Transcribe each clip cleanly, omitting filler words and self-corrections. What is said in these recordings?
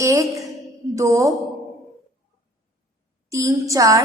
1 2 3 4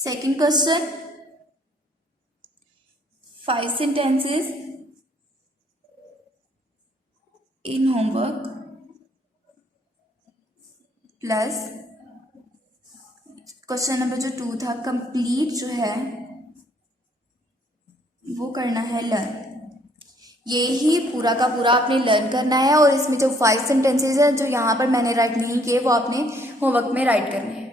Second question, 5 sentences in homework plus question number जो 2 था complete जो है वो करना है लर्न। ये ही पूरा का पूरा आपने लर्न करना है और इसमें जो 5 सेंटेंसेज हैं जो यहाँ पर मैंने राइट नहीं किए वो आपने होमवर्क में राइट करने हैं।